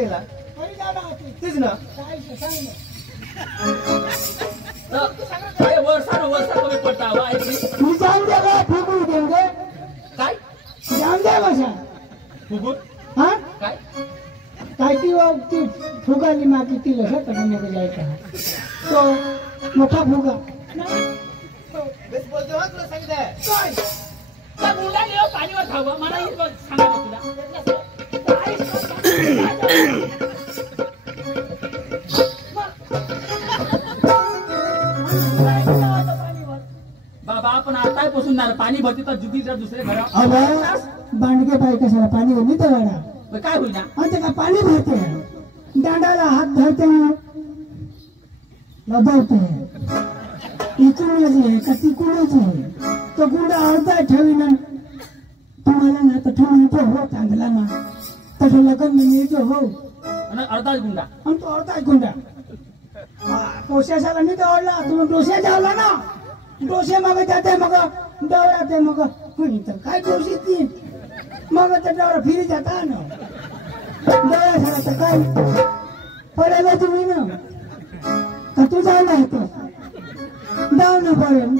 त्याला तेच ना वर्षा कमी पडता मी जाऊन द्या का फुगून देऊ दे काय जाऊन द्या बसा फुगून हा काय काय ती फुगाली माती ती लसत नको जायचा तो मोठा फुगा बेस बोलतो हा तुला सांगितलंय काय त्या मुंडाने पाणीवर खावं मला ही सांगा तुला बाबा आपण आता पासून पाणी भरती तर जुगीच्या दुसरे घर बांडके पाय कशाला पाणी होती तर वाडा काय होईल ना म्हणजे का पाणी भरते दांडाला हात धरते लदवते इकडूनच आहे का तिकडूनच आहे तो गुंडा अर्धा ठेवीन तुम्हाला ना तर ठेवून तो हो चांगला ना तसं लगन मिळतो हो अर्धाच गुंडा आणि तो अर्धा गुंडा डोश्याला नाही दवडला तुम्ही डोश्या जावला ना डोसे मग जाते मग दवडाते मग तर काय डोशी ती मग त्या डवरा फिरी जाता ना डोळ्यासारखं काय पडायला तुम्ही ना का तू जायला येतो जाऊ ना पडेल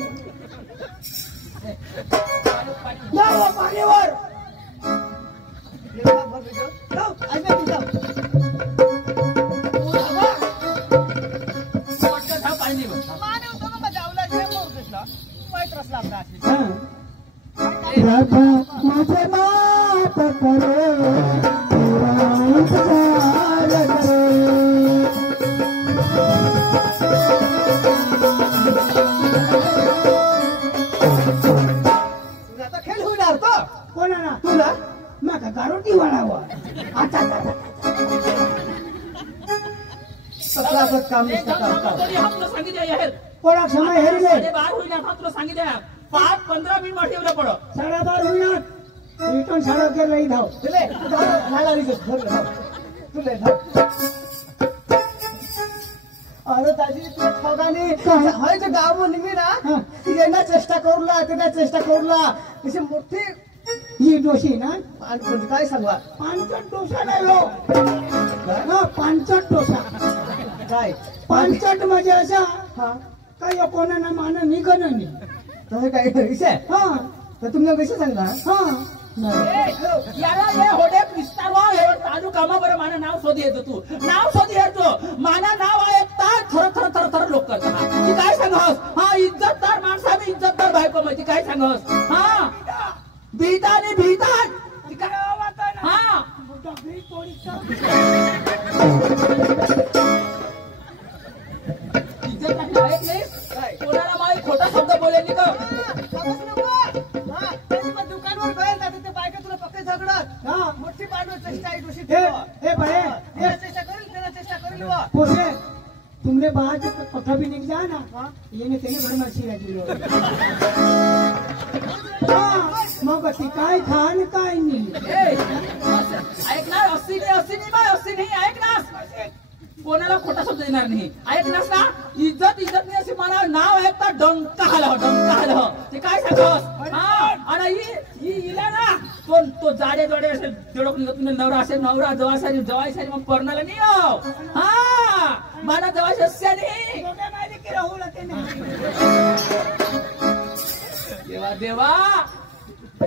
जाऊ पाणीवर माझे माफ करे आता खेळ होणार तो कोणाला तुला माका गारोटी वाढावं आता सतरापत काम नुसतं काम तुला सांगितलं कोणा समय हेरले बार होईल आता तुला सांगितलं 5-15 मिनिट ठेवलं पडत 12:30 होईना रिटर्न 11:30 ला धाव तुले नाला रिजस धरलं तुले अरे ताजी तुला ठोगाने हाय जे गाव निमी ना येना चेष्टा करूला त्याला चेष्टा करूला अशी मोठी ही डोशी ना आणि काय सांगवा पांचट डोसा नाही हो हा पांचट डोसा काय पांचट म्हणजे असा हा काही कोणाला मान निघण नाही तसं काय विषय हा तर तुम्ही कसे सांगता हा याला हे होडे विस्तारवा हे तालू कामा बरं माना नाव शोधी येतो तू नाव शोधी येतो माना नाव ऐकता थर थर थर थर लोक करता ती काय सांगस हा इज्जतदार माणसा मी इज्जतदार बायको माहिती काय सांगस हा भीताने भीतात ती काय हा इज्जत नाही ऐक नाही कोणाला माहिती खोटा शब्द बोलेल का दुकानवर बाहेर जाते ते बायका तुला पक्के झगडत हा मोठी पाडू चेष्टा डोशी हे बाय चेष्टा करेल त्याला चेष्टा करेल वा पोसे तुमने बाहर पक्का भी निकल जा ना ये ने तेने भर मासी राजी लो मग ती काय खान काय नाही ऐकणार असी नाही ऐकणार कोणाला खोटा शब्द देणार नाही ऐकणार ना इज्जत नाही असे मला नाव ऐकता डंका आलं ते काय सांगस हा आणि हिला ना तो जाडे असे देडोक तुम्ही नवरा असेल नवरा जवाई सारी मग पर्णाला नाही हो हा मला जवाई सस्या नाही देवा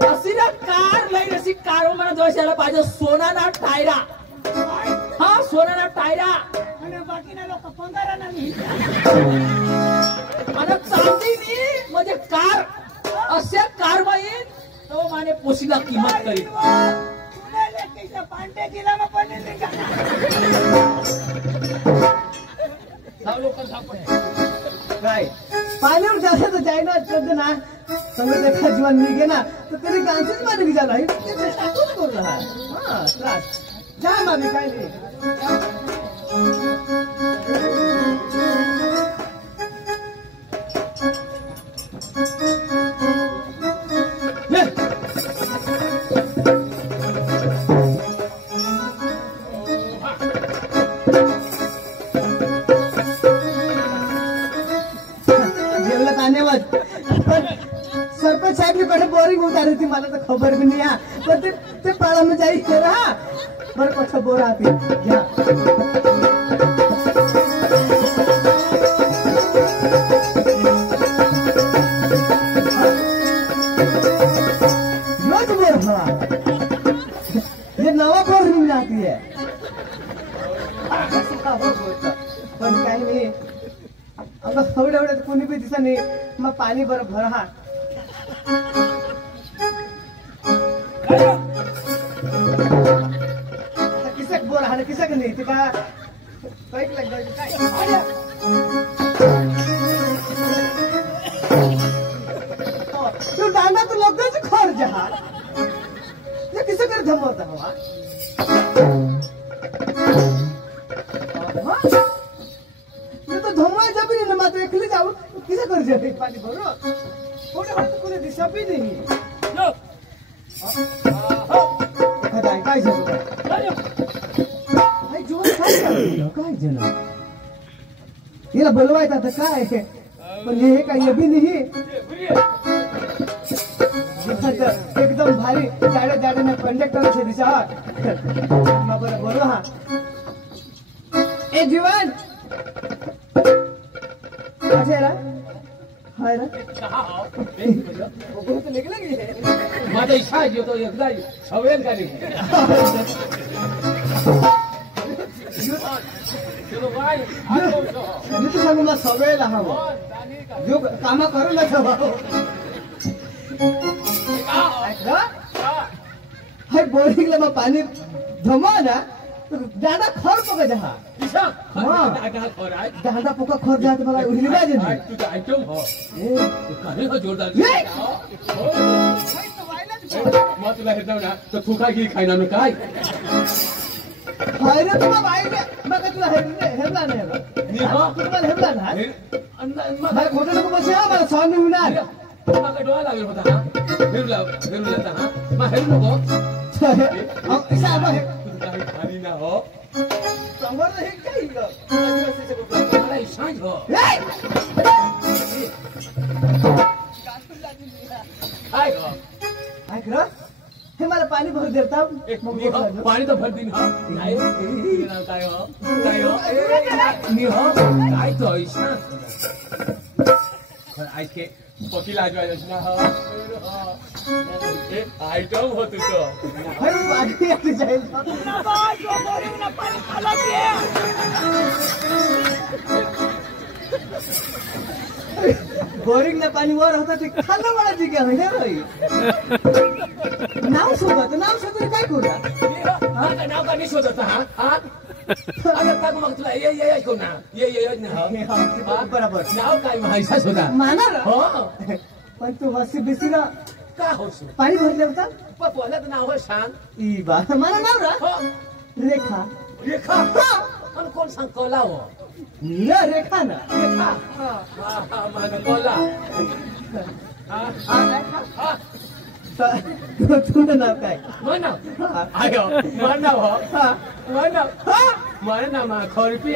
अशी ना कार लई अशी कार मला जवळ पाहिजे सोना ना टायरा हा सोना ना टायरा बाकी ना लोक पंगारा नाही आणि चांदी म्हणजे कार अशा कार माहीत तो माने पोशीला किंमत करीत पांडे गेला मग पण काय पाण्यावर जास्त तर जाय ना ना समजा एका जीवन निघे ना तर तरी गांचीच मध्ये विचारला चेष्टा करू रहा हा त्रास जा मामी काय नाही सरपंच साहेब कडे बोरिंग उतारी थी मला तर खबर भी नहीं है पर ते पाला में जाई रहा बरं कसं बोरा आती घ्या रोज बोर हवा ये नवा बोर निघून आती है पण काही नाही अगं एवढ्या एवढ्यात कोणी बी दिसा नाही मग पाणी बरं भर हा किसक बोर हा किसक नाही ते का कैक लग जाय काय तू दांडा तू लोकांचं खर्च हा ते किसक कर धमवता हवा तो धमवा जब नहीं ना मात्र एकले जाऊ किसे कर जाते पानी भरो थोड़े हाथ कोने दिशा भी नहीं लो खदाय काय झालं आई जोर काय झालं हिला बोलवायचं आता काय पण हे काय बी नाही एकदम भारी जाड्या जाड्याने कंडक्टर से दिशा मग बरं बोलो हा ए जीवन अच्छा रा हाय रा कहाँ हो वो तो निकल गई है माझा इच्छा आहे तो एकदा सवेल का नाही चलो बाय मी तर सांगू मला सवय लावा जो कामा करू नका भाऊ हाय बोरिंगला मग पाणी धमा ना दादा खर पका जहा दादा पोका खर जात मला उरली पाहिजे ना तुझा आयटम हो ए काय हो जोरदार ये! मग तुला हे ना तर तू काय घे खायना नु काय हाय रे तुला बाईले मग तुला हेरला नाही मी हो तुम्हाला हेरला ना मग मला खोटं नको बसे हा मला स्वामी होणार मग डोळा लागेल होता हा फिरला जाता हा मग हेरू नको ऐसा मग काही खाली ना हो समोर हे काय मला इच्छा हो काय हो ऐक रे हे मला पाणी भर देता पाणी तर भर दिन हो काय काय हो मी हो काय तो इच्छा आज के पकी लाजवायला ना हो आयटम हो तुझं हाय पाणी येते जाईल बोरिंग ना पाणी वर होता ते खाल्लं मला जी काय म्हणजे नाव शोधत काय करू नाव का नाही शोधत हा अगं काय मग तुला ये कोण ना ये ना बरोबर नाव काय माहिती शोधा माना हो पण तू हसी बिसीला का हो पाणी भरले होता पहिलं नाव हो सांग ई बा मला नाव रा हो रेखा रेखा पण कोण सांग कला हो नीला रेखा ना रेखा माझं कला तुझं नाव काय म्हणा आयो म्हणा हो म्हणा मा खरपी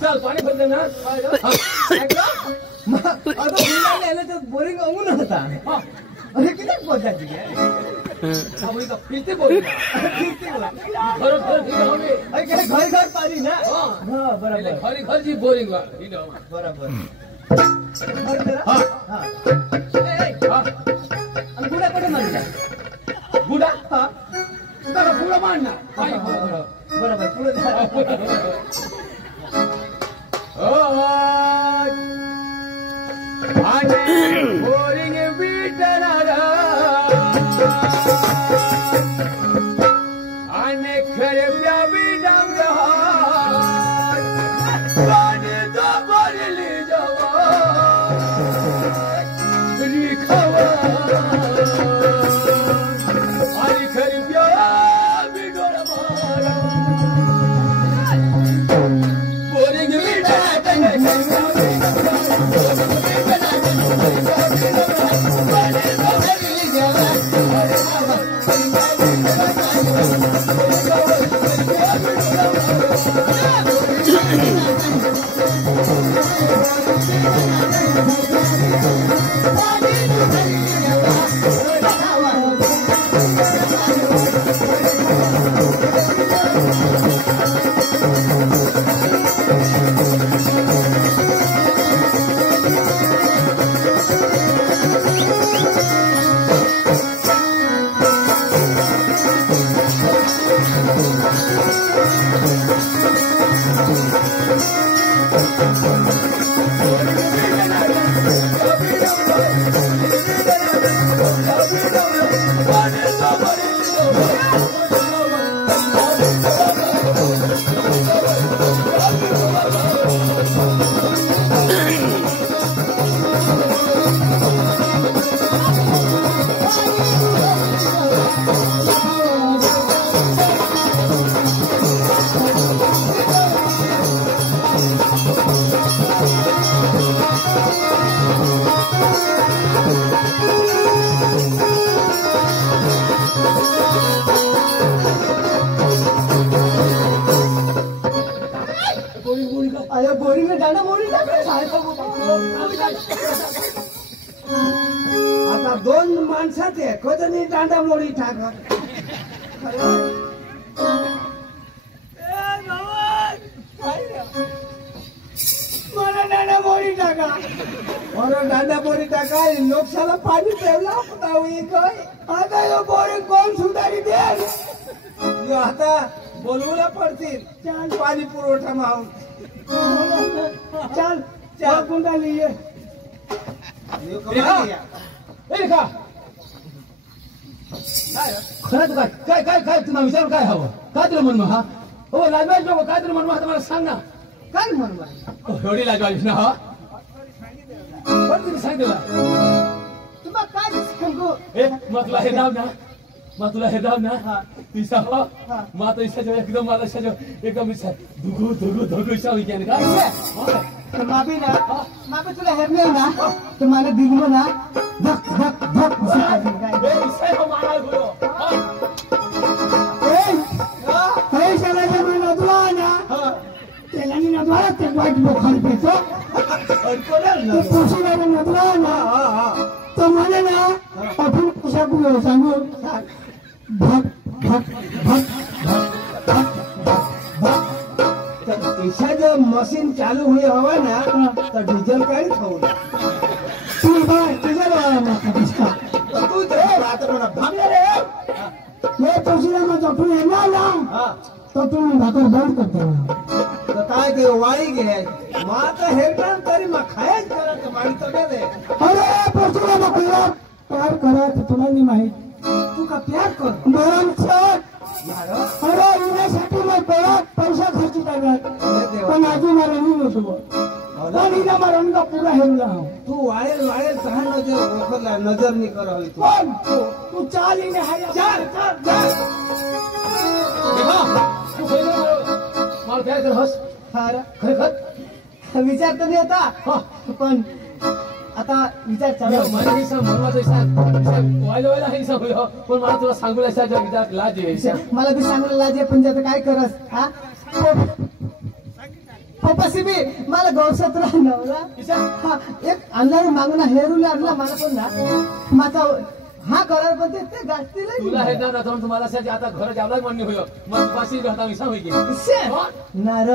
चल पाणी भरले ना बोरिंग अंगून होता अरे किती बोलतात फिरते बोल घर घर पाणी ना बरोबर घर जी बोरिंग बरोबर गुडा कुठे मारला बुडा तर बुडा मारणार बरोबर पुढे बोरिंग बीटणार आणि खरे प्यावी डांगर पाणी दाबरली जवा रिखवा आणि खरी प्यावी डोळा मारा बोरिंग बीटणार दांडा मोडी टाकले साहेब आता दोन माणसाचे कधी दांडा मोडी टाक मला दांडा मोडी टाका और दांडा मोडी टाका लोकशाला पाणी प्यायला होता काय आता यो बोरी कोण सुधारी दे आता बोलवला पडतील चल पाणी पुरवठा माहून चल चल गुंडा लिये खरंच काय काय काय तुला विचार काय हवं काय तुला म्हणू हा हो लाजवायच नको काय तुला म्हणू आता मला सांग ना काय म्हणू एवढी लाजवायची ना हा पण तुम्ही सांग तुला तुम्हाला काय सांगू मग तुला हे दाव ना मग तुला हे दाव ना इसा हो मग आता इसा एकदम मला इसा एकदम इसा धुगू धुगू धुगू इसा होई काय माबी ना माबी तुला हेरणे ना तर मला दिगलो ना धक धक धक इसा हो मला बोलो हे शाळेच्या महिना तुला ना त्याला मी नदवा ते वाईट बोखाल पेतो तो पुशीला नदवा ना तो म्हणे ना आपण कशा कुठे सांगू भक भक भक ऐसा जब मशीन चालू हुई हवा ना तो डीजल का ही खाऊ तू बाय तुझ्या बाळा माका दिसता तो तू ते बात करा भांगे रे हे पुशीला मग आपण येणार ना तो तुम्ही भाकर बंद करतो तो काय ते वाई गे माता हेरटान तरी मग खायच करा तर माडी तो दे अरे पुशीला मग प्यार करा तर तुला नाही माहित तू का प्यार कर गरम छट यार अरे येण्यासाठी मग परत पैसा खर्च करणार पण अजून मला नाही नसतो पण हिला मला रंग पुरा हेरला तू वाळेल वाळेल कहा नजर ओखला नजर नाही करवली तू पण तू चाल इने हाय चल चल चल तू मला काय कर हस खरं विचार तर नाही होता पण आता विचार चालू मला हे सांग म्हणवाचं इसा वायला वायला हे सांग पण मला तुला सांगू लायचा विचार लाज आहे मला बी सांगू लाजे पण आता काय करस हा पप्पासी बी मला गौसत राहणार हा एक आणला मागून हेरूला आणला मला पण ना माझा हा करार पण ते गाठतील तुला हे ना जाऊन तुम्हाला साजे आता घर जावला म्हणणे होय मग पाशी राहता विसा होई की नार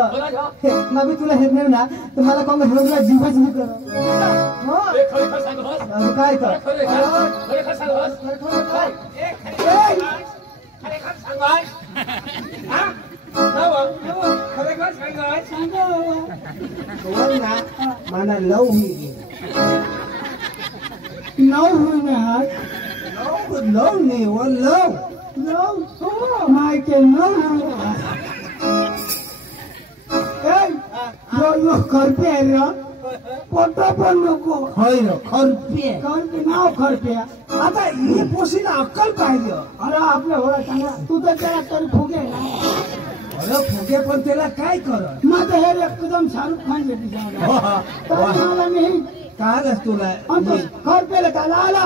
मग तुला हे नाही ना तर मला कोण हेरूला जीवच नाही कर हो खरे खरे सांग बस काय कर खरे खरे सांग बस खरे खरे सांग बस हा खरे खरे सांग ना मला लव होई नऊ होईना लव नाही वो लव नऊ हो मायकेल नऊ यो खरपे आहे रे पोटा पण नको होय रे खरपे खरपे नाव खरपे आता हे पोशीला अक्कल पाहिजे अरे आपल्या घोडा सांगा तू तर त्याला तरी फुगे ना अरे फुगे पण त्याला काय कर माझं हे एकदम शाहरुख खान भेटी मला नाही कालच तुला खरपेला त्याला आला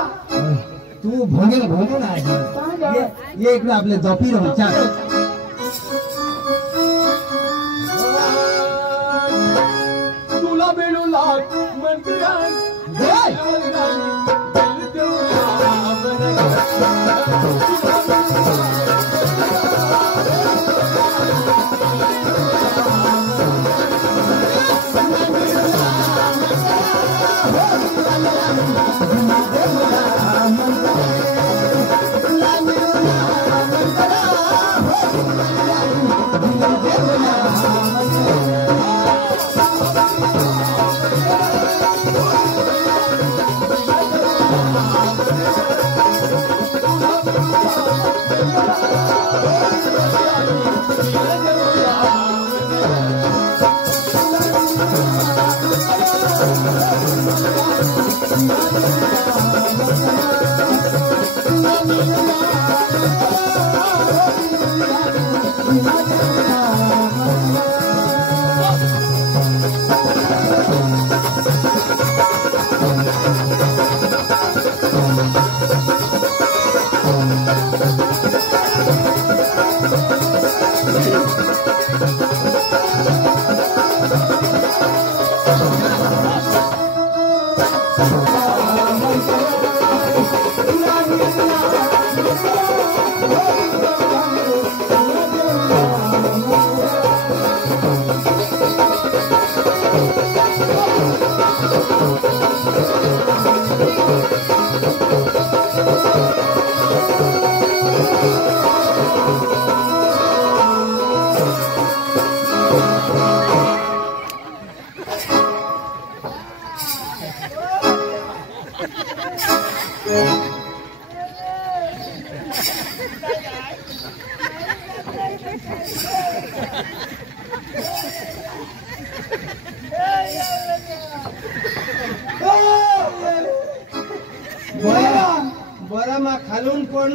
तू भोगेल भोगेल आहे ये इकडे आपले दपी राहू तुला मिळू लाग म्हणते Thank you.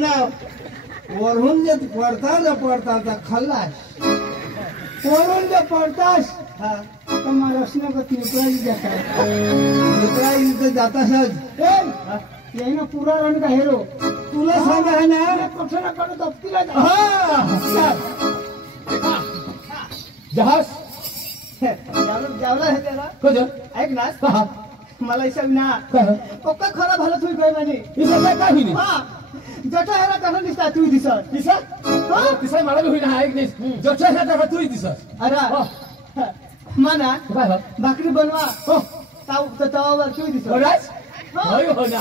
ना वरून जे पडता खाल्लास वरून जे पडतास हा तर मला रसनगत निकळायची जातात दुसरा इथे जातासच ये ना पुरा रण का हेरो तुला सांगा है ना कुठं ना कडे दप्तीला जहाज जेवला है त्याला कजर ऐक ना हा मला हिसाब ना पक्का खराब हालत होईल काय म्हणे इसं काय काही नाही हा जटा ह्याला त्याला दिसता तू दिसत दिसत तिसरा मला बी होईना ऐक नाही जठा ह्या तूही दिसत अरे म्हणा काय हो भाकरी बनवा हो तवावर तू दिसत बराच हो ना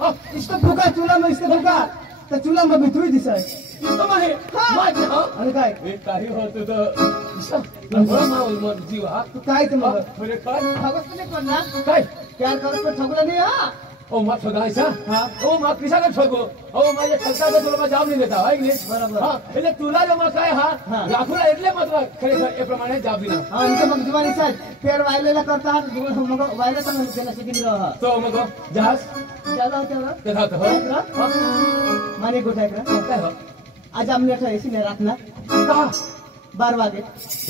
हो इष्ट फुका तुला मग इष्ट फुका तर तुला मग तू दिसत इसं माहे माझ हो आणि काय एक काही होत तर इसं बरं मावल मन जीव हा तू काय तर मग बरे काय ठगत नाही कोण ना काय प्यार करत पण ठगला नाही हा ओ मा ठगायचा हा. ओ मा पिसाला ठगो ओ माझ्या ठगता तुला मग जाब नाही देता ऐक नाही बरोबर. हा એટલે तुला जो मग काय हा हा. लाखोला એટલે मात्र खरेखर એ प्रमाणे जाब दिना आणि मग जुवानी साहेब पेड वायलेला करता मग वायला तर त्याला शिकून रहा तो मग जहाज ज्यादा तेवढं ते राहत हो माने गोठाय का काय हो आज आमने अठा एसी में रात ना का 12 वागे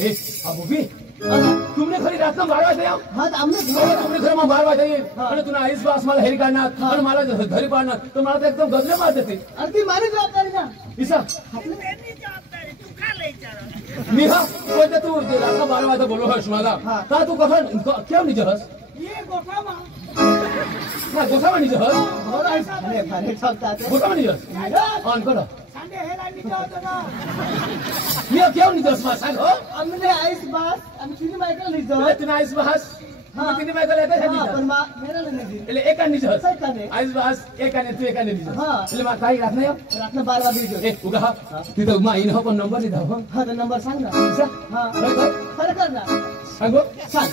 ए अबू भी तुमने खरी रात 12 वाजता या हा आमने तुमने खरं मग 12 वाजता येईल हा. आणि तुला आईस बास मला हेरी काढणार आणि मला घरी पाडणार तर मला तर एकदम गजरे मार देते आणि ती मारी जबाबदारी ना इसा मी हा कोणत्या तू रात 12 वाजता बोललो हस मला हा. का तू कसं केव्हा निजहस ये गोठा मा ना गोठा निजहस हो ना खाने खाने ठगतात गोठा निजहस ऑन करो सांडे हेला निघा होता का मी केव्हा निजहस मा सांग हो आमने आईस बास आणि तिने बायका लिहितो એટલે તું આઈસ બહાસ તું બાય કલે કઈ हा पण હતી मा मेरा नाही એટલે એકાની જ હસ एकाने. આઈસ બહાસ એકાને તું એકાને લીધો હા. એટલે માં કાઈ રાત નહીં रात 12 वागे जो એ ઉગા હા તી તો માં ઈનો પણ નંબર લીધો હો हा तर नंबर सांग ना सा हा काय खरं कर ना सांगो सांग